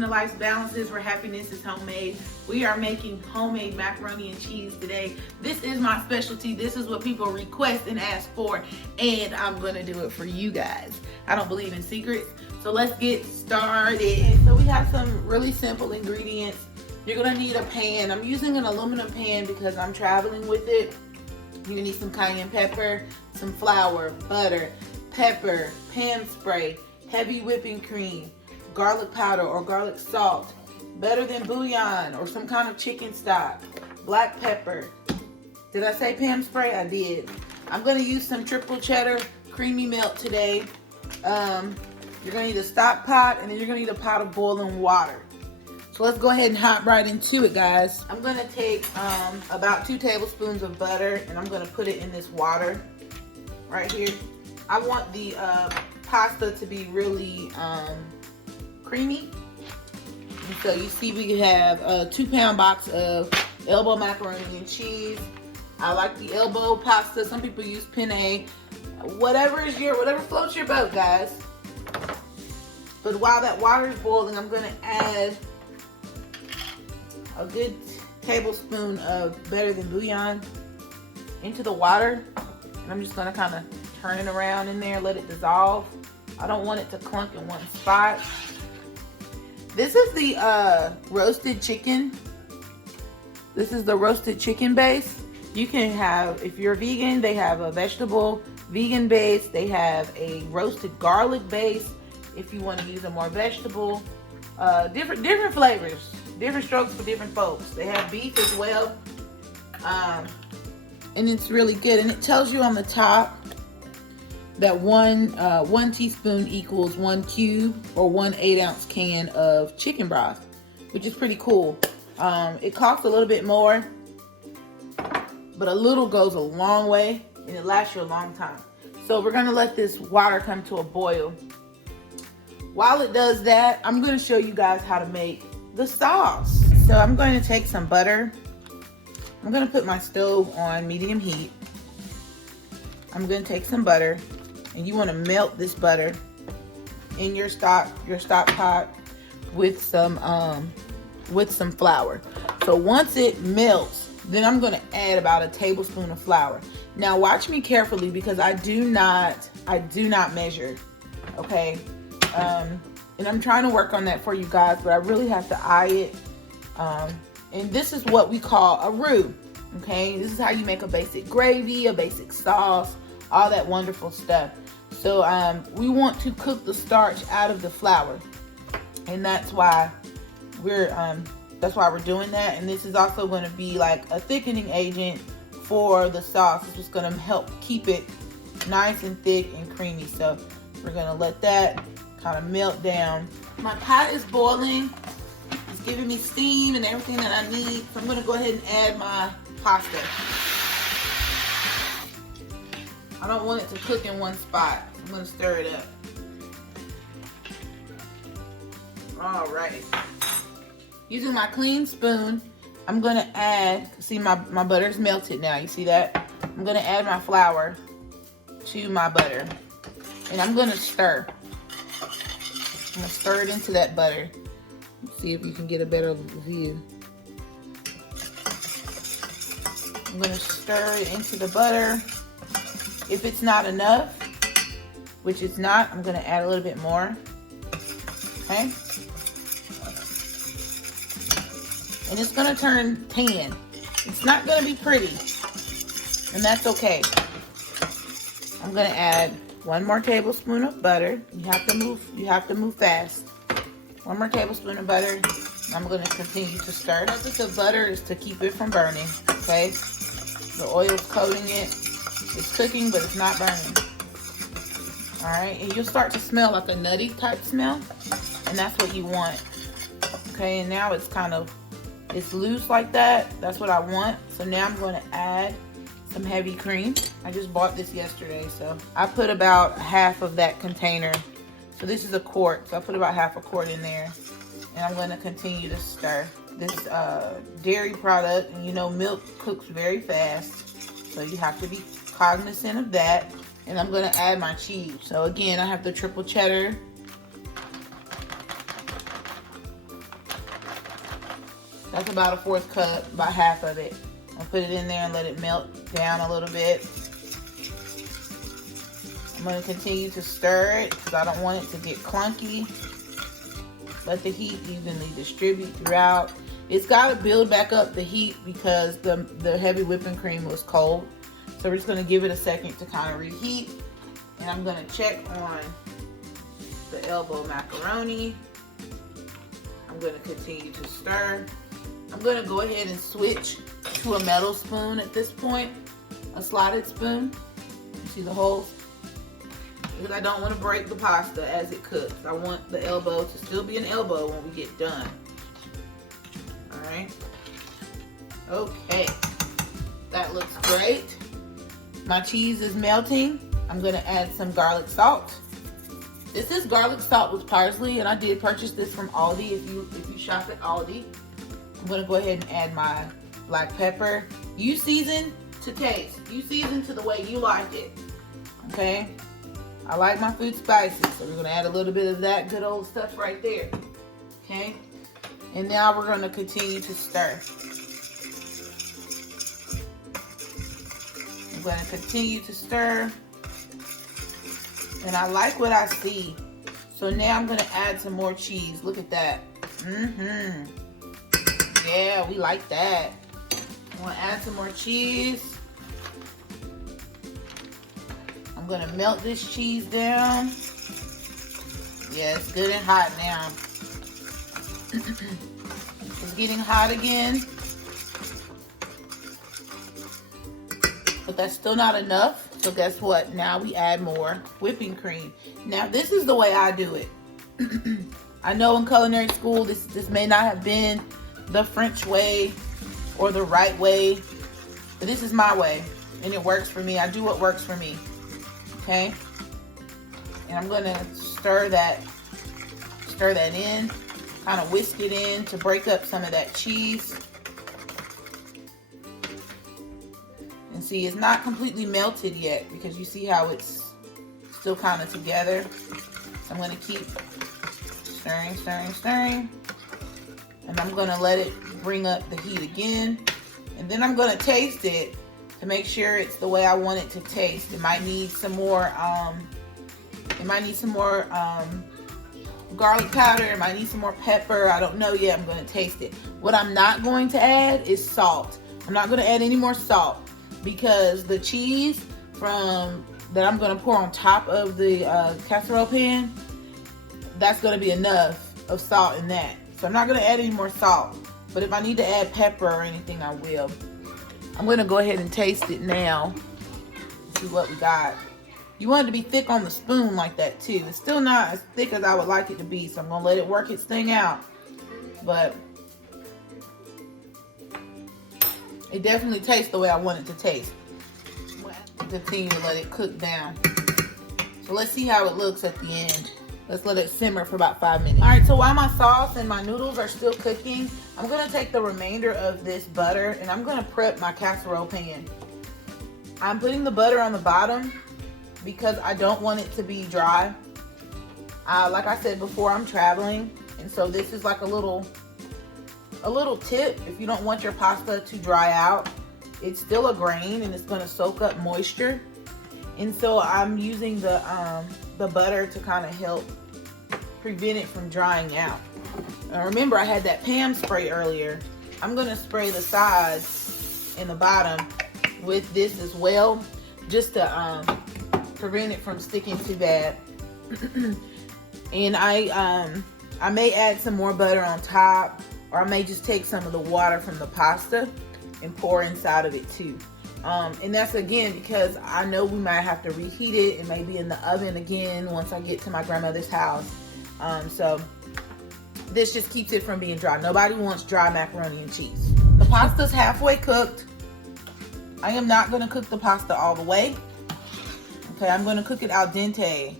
welcome to Life's Balances, where happiness is homemade. We are making homemade macaroni and cheese today. This is my specialty. This is what people request and ask for, and I'm gonna do it for you guys. I don't believe in secrets, so let's get started. So we have some really simple ingredients. You're gonna need a pan. I'm using an aluminum pan because I'm traveling with it. You're gonna need some cayenne pepper, some flour, butter, pepper, Pam spray, heavy whipping cream, garlic powder or garlic salt, better than bouillon or some kind of chicken stock, black pepper. Did I say Pam spray? I did. I'm gonna use some triple cheddar creamy milk today. You're gonna need a stock pot, and then you're gonna need a pot of boiling water. So let's go ahead and hop right into it, guys. I'm gonna take about 2 tablespoons of butter, and I'm gonna put it in this water right here. I want the pasta to be really creamy. And so you see we have a 2-pound box of elbow macaroni and cheese. I like the elbow pasta. Some people use penne. Whatever floats your boat, guys. But while that water is boiling, I'm gonna add a good tablespoon of better than bouillon into the water. And I'm just gonna kind of turn it around in there, let it dissolve. I don't want it to clunk in one spot. This is the roasted chicken. This is the roasted chicken base. You can have, if you're vegan, they have a vegetable vegan base. They have a roasted garlic base if you want to use a more vegetable. Different flavors, different strokes for different folks. They have beef as well. And it's really good. And it tells you on the top that one teaspoon equals 1 cube or 1 8-ounce can of chicken broth, which is pretty cool. It costs a little bit more, but a little goes a long way, and it lasts you a long time. So we're gonna let this water come to a boil. While it does that, I'm gonna show you guys how to make the sauce. So I'm going to take some butter. I'm gonna put my stove on medium heat. I'm gonna take some butter, and you want to melt this butter in your stock pot with some flour. So once it melts, then I'm gonna add about a tablespoon of flour. Now watch me carefully because I do not measure, okay? And I'm trying to work on that for you guys, but I really have to eye it. And this is what we call a roux, okay? This is how you make a basic gravy, a basic sauce, all that wonderful stuff. So we want to cook the starch out of the flour, and that's why we're doing that. And this is also going to be like a thickening agent for the sauce. It's just going to help keep it nice and thick and creamy. So we're going to let that kind of melt down. My pot is boiling. It's giving me steam and everything that I need. So I'm going to go ahead and add my pasta. I don't want it to cook in one spot. I'm going to stir it up. All right. Using my clean spoon, I'm going to add, see my butter's melted now. You see that? I'm going to add my flour to my butter. And I'm going to stir. I'm going to stir it into that butter. Let's see if you can get a better view. I'm going to stir it into the butter. If it's not enough, which it's not, I'm going to add a little bit more. Okay? And it's going to turn tan. It's not going to be pretty, and that's okay. I'm going to add 1 more tablespoon of butter. You have to move fast. 1 more tablespoon of butter. I'm going to continue to stir. The purpose of butter is to keep it from burning. Okay? The oil's coating it. It's cooking, but it's not burning. All right, and you'll start to smell like a nutty type smell, and that's what you want. Okay, and now it's loose like that. That's what I want. So now I'm going to add some heavy cream. I just bought this yesterday, so I put about half of that container. So this is a quart, so I put about half a quart in there, and I'm going to continue to stir. This dairy product, and you know milk cooks very fast, so you have to be cognizant of that. And I'm going to add my cheese. So again, I have the triple cheddar. That's about a 1/4 cup, about half of it. I'll put it in there and let it melt down a little bit. I'm going to continue to stir it because I don't want it to get clunky. Let the heat evenly distribute throughout. It's got to build back up the heat because the heavy whipping cream was cold. So we're just going to give it a second to kind of reheat. And I'm going to check on the elbow macaroni. I'm going to continue to stir. I'm going to go ahead and switch to a metal spoon at this point, a slotted spoon. You see the holes? Because I don't want to break the pasta as it cooks. I want the elbow to still be an elbow when we get done. All right. Okay. That looks great. My cheese is melting. I'm going to add some garlic salt. This is garlic salt with parsley, and I did purchase this from Aldi. If you shop at Aldi, I'm going to go ahead and add my black pepper. You season to taste. You season to the way you like it. Okay? I like my food spicy, so we're going to add a little bit of that good old stuff right there. Okay? And now we're going to continue to stir. I'm going to continue to stir. And I like what I see. So now I'm going to add some more cheese. Look at that. Yeah, we like that. I'm going to add some more cheese. I'm going to melt this cheese down. Yeah, it's good and hot now. It's getting hot again. But that's still not enough. So guess what? Now we add more whipping cream. Now this is the way I do it. I know in culinary school this may not have been the French way or the right way, but this is my way and it works for me. I do what works for me. Okay? And I'm gonna stir that in, kind of whisk it in to break up some of that cheese. And see, it's not completely melted yet because you see how it's still kind of together. So I'm going to keep stirring, stirring, stirring. And I'm going to let it bring up the heat again. And then I'm going to taste it to make sure it's the way I want it to taste. It might need some more, garlic powder. It might need some more pepper. I don't know yet. I'm going to taste it. What I'm not going to add is salt. I'm not going to add any more salt, because the cheese that I'm going to pour on top of the casserole pan, that's going to be enough of salt in that. So I'm not going to add any more salt. But if I need to add pepper or anything, I will. I'm going to go ahead and taste it now. See what we got. You want it to be thick on the spoon like that too. It's still not as thick as I would like it to be, so I'm going to let it work its thing out. But it definitely tastes the way I want it to taste. Continue to let it cook down. So let's see how it looks at the end. Let's let it simmer for about 5 minutes. All right, so while my sauce and my noodles are still cooking, I'm gonna take the remainder of this butter and I'm gonna prep my casserole pan. I'm putting the butter on the bottom because I don't want it to be dry. Like I said before, I'm traveling, and so this is like a little tip. If you don't want your pasta to dry out, it's still a grain and it's going to soak up moisture. And so I'm using the butter to kind of help prevent it from drying out. Now remember, I had that Pam spray earlier. I'm going to spray the sides and the bottom with this as well, just to prevent it from sticking too bad. And I may add some more butter on top, or I may just take some of the water from the pasta and pour inside of it too. And that's again because I know we might have to reheat it and maybe in the oven again once I get to my grandmother's house. So this just keeps it from being dry. Nobody wants dry macaroni and cheese. The pasta's halfway cooked. I am not going to cook the pasta all the way. Okay, I'm going to cook it al dente.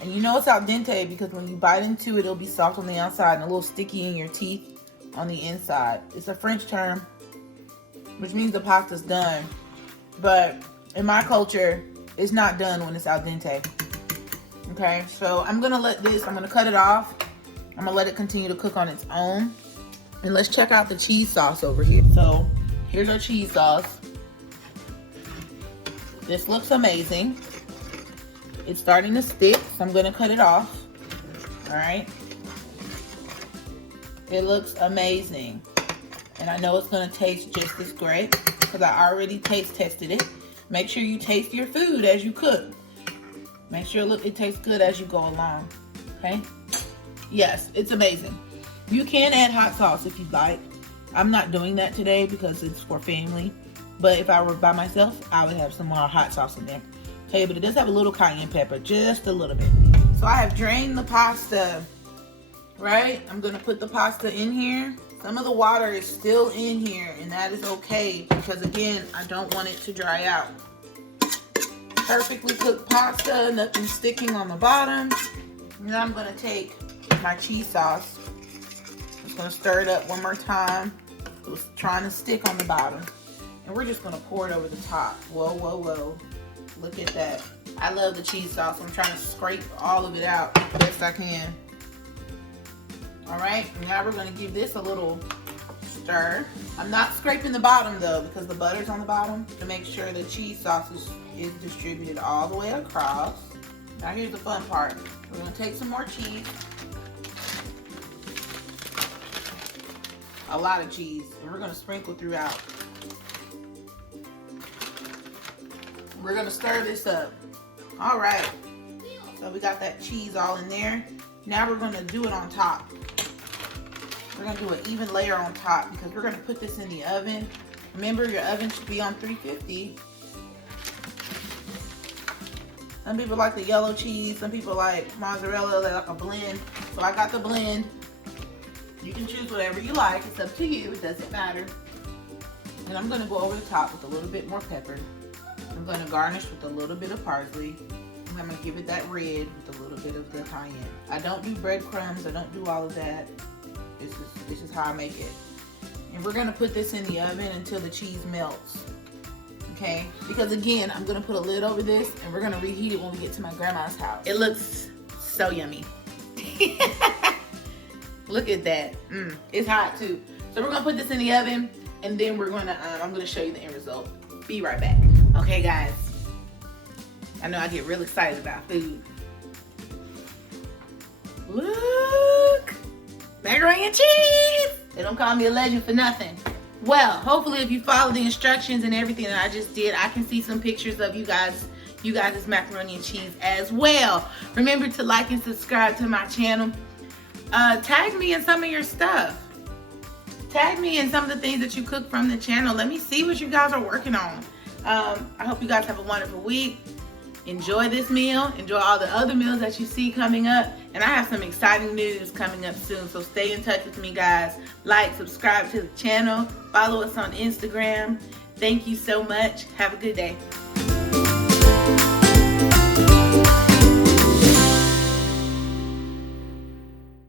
And you know it's al dente because when you bite into it, it'll be soft on the outside and a little sticky in your teeth on the inside. It's a French term, which means the pasta's done. But in my culture, it's not done when it's al dente. Okay, so I'm gonna let this, I'm gonna cut it off. I'm gonna let it continue to cook on its own. And let's check out the cheese sauce over here. So here's our cheese sauce. This looks amazing. It's starting to stick, so I'm gonna cut it off. All right. It looks amazing. And I know it's gonna taste just as great because I already taste tested it. Make sure you taste your food as you cook. Make sure it tastes good as you go along, okay? Yes, it's amazing. You can add hot sauce if you'd like. I'm not doing that today because it's for family. But if I were by myself, I would have some more hot sauce in there. Okay, but it does have a little cayenne pepper, just a little bit. So I have drained the pasta, right? I'm gonna put the pasta in here. Some of the water is still in here, and that is okay because again, I don't want it to dry out. Perfectly cooked pasta, nothing sticking on the bottom. Now I'm gonna take my cheese sauce. Just gonna stir it up one more time. It was trying to stick on the bottom. And we're just gonna pour it over the top. Whoa, whoa, whoa. Look at that. I love the cheese sauce. I'm trying to scrape all of it out the best I can. All right, now we're gonna give this a little stir. I'm not scraping the bottom though because the butter's on the bottom to make sure the cheese sauce is distributed all the way across. Now here's the fun part. We're gonna take some more cheese. A lot of cheese, and we're gonna sprinkle throughout. We're gonna stir this up. All right, so we got that cheese all in there. Now we're gonna do it on top. We're gonna do an even layer on top because we're gonna put this in the oven. Remember, your oven should be on 350. Some people like the yellow cheese, some people like mozzarella, they like a blend. So I got the blend. You can choose whatever you like, it's up to you, it doesn't matter. And I'm gonna go over the top with a little bit more pepper. I'm gonna garnish with a little bit of parsley. And I'm gonna give it that red with a little bit of the cayenne. I don't do breadcrumbs, I don't do all of that. This is how I make it. And we're gonna put this in the oven until the cheese melts. Okay, because again, I'm gonna put a lid over this and we're gonna reheat it when we get to my grandma's house. It looks so yummy. Look at that. It's hot too. So we're gonna put this in the oven and then we're gonna, I'm gonna show you the end result. Be right back. Okay guys, I know I get real excited about food. Look, macaroni and cheese. They don't call me a legend for nothing. Well, hopefully if you follow the instructions and everything that I just did, I can see some pictures of you guys' macaroni and cheese as well. Remember to like and subscribe to my channel. Tag me in some of your stuff. Tag me in some of the things that you cook from the channel. Let me see what you guys are working on. I hope you guys have a wonderful week. Enjoy this meal. Enjoy all the other meals that you see coming up. And I have some exciting news coming up soon. So stay in touch with me, guys. Like, subscribe to the channel. Follow us on Instagram. Thank you so much. Have a good day.